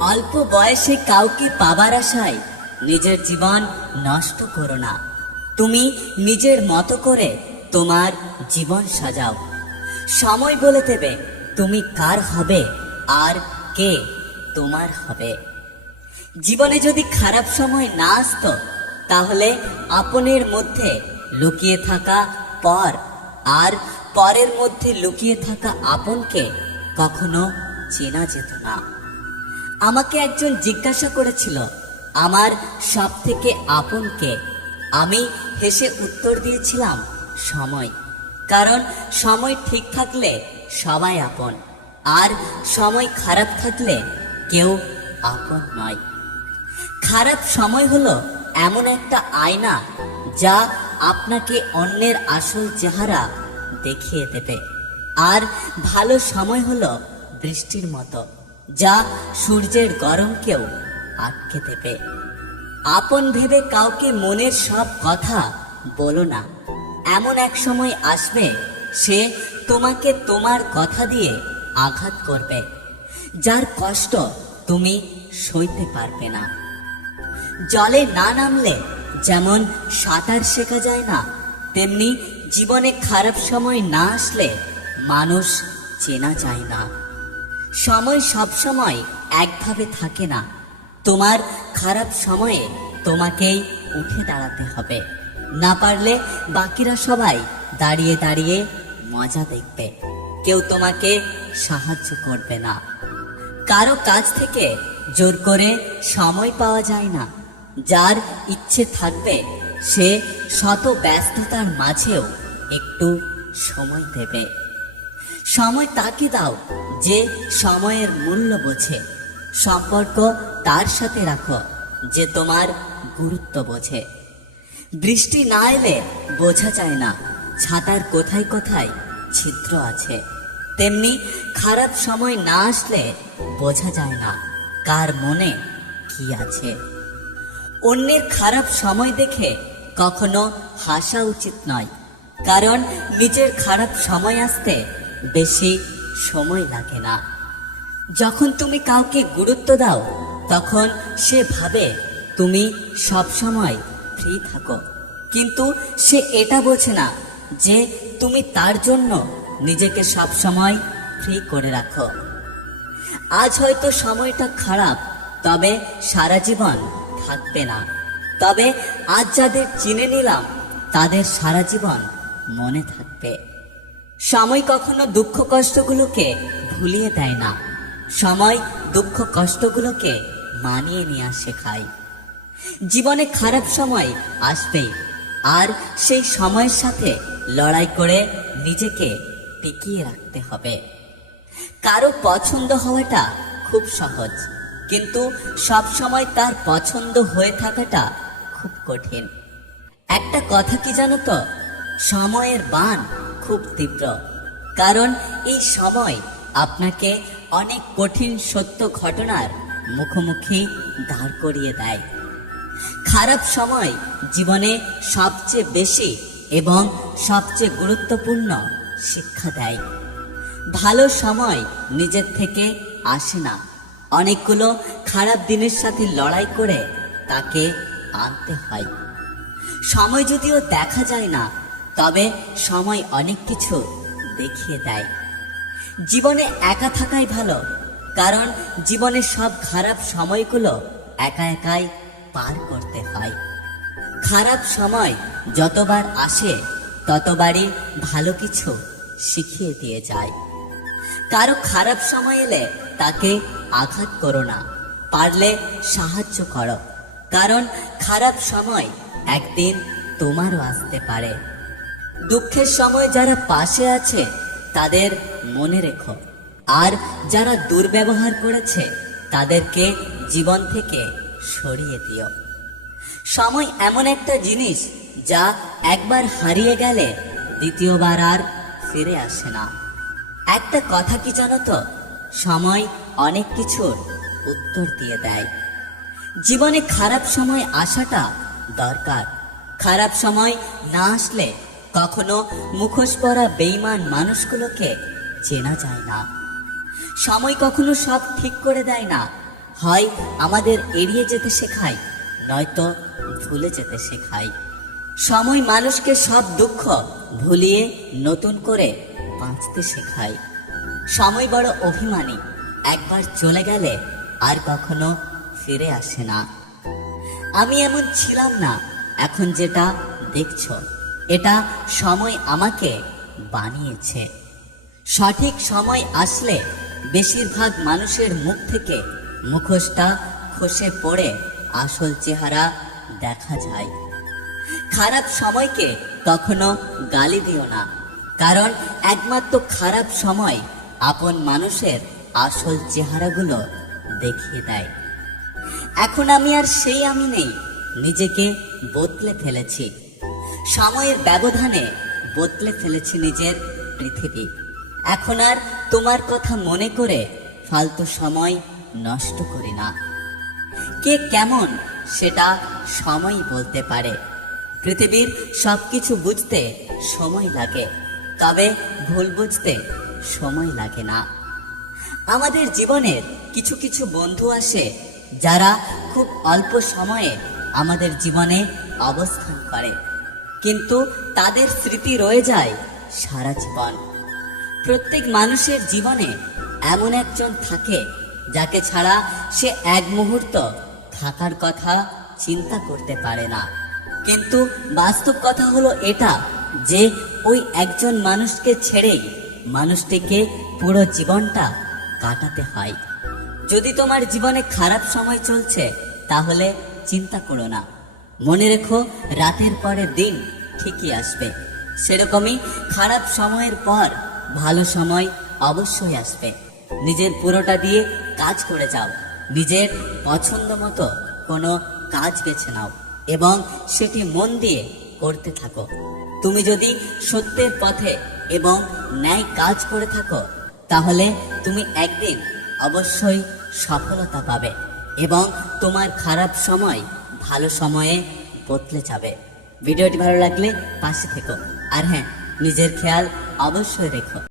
অল্প বয়সে কাউকে পাবার আশায় নিজের জীবন নষ্ট করো না। তুমি নিজের মতো করে তোমার জীবন সাজাও। সময় বলে দেবে তুমি কার হবে আর কে তোমার হবে। জীবনে যদি খারাপ সময় না আসতো, তাহলে আপনের মধ্যে লুকিয়ে থাকা পর আর পরের মধ্যে লুকিয়ে থাকা আপনকে কখনো চেনা যেত না। আমাকে একজন জিজ্ঞাসা করেছিল আমার সব থেকে আপনকে। আমি হেসে উত্তর দিয়েছিলাম সময়। কারণ সময় ঠিক থাকলে সবাই আপন, আর সময় খারাপ থাকলে কেউ আপন নয়। খারাপ সময় হলো এমন একটা আয়না যা আপনাকে অন্যের আসল চেহারা দেখিয়ে দেবে। আর ভালো সময় হলো বৃষ্টির মতো, যা সূর্যের গরমকেও আটকে দেবে। আপন ভেবে কাউকে মনের সব কথা বলো না। এমন এক সময় আসবে সে তোমাকে তোমার কথা দিয়ে আঘাত করবে, যার কষ্ট তুমি সইতে পারবে না। জলে না নামলে যেমন সাঁতার শেখা যায় না, তেমনি জীবনে খারাপ সময় না আসলে মানুষ চেনা যায় না। সময় সব সময় একভাবে থাকে না। তোমার খারাপ সময়ে তোমাকেই উঠে দাঁড়াতে হবে। না পারলে বাকিরা সবাই দাঁড়িয়ে দাঁড়িয়ে মজা দেখবে, কেউ তোমাকে সাহায্য করবে না। কারো কাছ থেকে জোর করে সময় পাওয়া যায় না। যার ইচ্ছে থাকবে সে শত ব্যস্ততার মাঝেও একটু সময় দেবে। সময় তাকে দাও যে সময়ের মূল্য বোঝে। সম্পর্ক তার সাথে রাখো যে তোমার গুরুত্ব বোঝে। বৃষ্টি না এলে বোঝা যায় না ছাতার কোথায় কোথায় ছিদ্র আছে, তেমনি খারাপ সময় না আসলে বোঝা যায় না কার মনে কি আছে। অন্যের খারাপ সময় দেখে কখনো হাসা উচিত নয়, কারণ নিজের খারাপ সময় আসতে বেশি সময় লাগে না। যখন তুমি কাউকে গুরুত্ব দাও, তখন সে ভাবে তুমি সব সময় ফ্রি থাকো, কিন্তু সে এটা বোঝে না যে তুমি তার জন্য নিজেকে সব সময় ফ্রি করে রাখো। আজ হয়তো সময়টা খারাপ, তবে সারা জীবন থাকবে না। তবে আজ যাদের চিনে নিলাম তাদের সারা জীবন মনে থাকবে। সময় কখনো দুঃখ কষ্টগুলোকে ভুলিয়ে দেয় না, সময় দুঃখ কষ্টগুলোকে মানিয়ে নেওয়া শেখায়। জীবনে খারাপ সময় আসবেই, আর সেই সময়ের সাথে লড়াই করে নিজেকে টিকিয়ে রাখতে হবে। কারো পছন্দ হওয়াটা খুব সহজ, কিন্তু সব সময় তার পছন্দ হয়ে থাকাটা খুব কঠিন। একটা কথা কি জানো তো, সময়ের বাণ খুব তীব্র, কারণ এই সময় আপনাকে অনেক কঠিন সত্য ঘটনার মুখোমুখি দাঁড় করিয়ে দেয়। খারাপ সময় জীবনে সবচেয়ে বেশি এবং সবচেয়ে গুরুত্বপূর্ণ শিক্ষা দেয়। ভালো সময় নিজের থেকে আসে না, অনেকগুলো খারাপ দিনের সাথে লড়াই করে তাকে আনতে হয়। সময় যদিও দেখা যায় না, তবে সময় অনেক কিছু দেখিয়ে দেয়। জীবনে একা থাকাই ভালো, কারণ জীবনের সব খারাপ সময়গুলো একা একাই পার করতে হয়। খারাপ সময় যতবার আসে ততবারই ভালো কিছু শিখিয়ে দিয়ে যায়। কারো খারাপ সময় এলে তাকে আঘাত করো না, পারলে সাহায্য করো, কারণ খারাপ সময় একদিন তোমারও আসতে পারে। দুঃখের সময় যারা পাশে আছে তাদের মনে রেখো, আর যারা দুর্ব্যবহার করেছে তাদেরকে জীবন থেকে সরিয়ে দিও। সময় এমন একটা জিনিস যা একবার হারিয়ে গেলে দ্বিতীয়বার আর ফিরে আসে না। একটা কথা কি জানো তো, সময় অনেক কিছুর উত্তর দিয়ে দেয়। জীবনে খারাপ সময় আসাটা দরকার। খারাপ সময় না আসলে কখনো মুখোশ পরা বেঈমান মানুষগুলোকে চেনা যায় না। সময় কখনো সব ঠিক করে দেয় না, হয় আমাদের এড়িয়ে যেতে শেখায়, নয়তো ভুলে যেতে শেখায়। সময় মানুষকে সব দুঃখ ভুলিয়ে নতুন করে বাঁচতে শেখায়। সময় বড় অভিমানী, একবার চলে গেলে আর কখনো ফিরে আসে না। আমি এমন ছিলাম না, এখন যেটা দেখছো এটা সময় আমাকে বানিয়েছে। সঠিক সময় আসলে বেশিরভাগ মানুষের মুখ থেকে মুখোশটা খসে পড়ে আসল চেহারা দেখা যায়। খারাপ সময়কে কখনো গালি দিও না, কারণ একমাত্র খারাপ সময় আপন মানুষের আসল চেহারাগুলো দেখিয়ে দেয়। এখন আমি আর সেই আমি নেই, নিজেকে বদলে ফেলেছি। সময়ের ব্যবধানে বদলে ফেলেছি নিজের পৃথিবী। এখন আর তোমার কথা মনে করে ফালতু সময় নষ্ট করি না। কে কেমন সেটা সময় বলতে পারে। পৃথিবীর সবকিছু বুঝতে সময় লাগে, তবে ভুল বুঝতে সময় লাগে না। আমাদের জীবনের কিছু কিছু বন্ধু আসে যারা খুব অল্প সময়ে আমাদের জীবনে অবস্থান করে, কিন্তু তাদের স্মৃতি রয়ে যায় সারা জীবন। প্রত্যেক মানুষের জীবনে এমন একজন থাকে যাকে ছাড়া সে এক মুহূর্ত থাকার কথা চিন্তা করতে পারে না। কিন্তু বাস্তব কথা হলো এটা যে ওই একজন মানুষকে ছেড়েই মানুষটিকে পুরো জীবনটা কাটাতে হয়। যদি তোমার জীবনে খারাপ সময় চলছে তাহলে চিন্তা করো না, মনে রেখো রাতের পরে দিন ঠিকই আসবে। সেরকমই খারাপ সময়ের পর ভালো সময় অবশ্যই আসবে। নিজের পুরোটা দিয়ে কাজ করে যাও, নিজের পছন্দ মতো কোনো কাজ বেছে নাও এবং সেটি মন দিয়ে করতে থাকো। তুমি যদি সত্যের পথে এবং ন্যায় কাজ করে থাকো তাহলে তুমি একদিন অবশ্যই সফলতা পাবে এবং তোমার খারাপ সময় ভালো সময়ে বদলে যাবে। ভিডিওটি ভালো লাগলে পাশে থেকো, আর হ্যাঁ, নিজের খেয়াল অবশ্যই রেখো।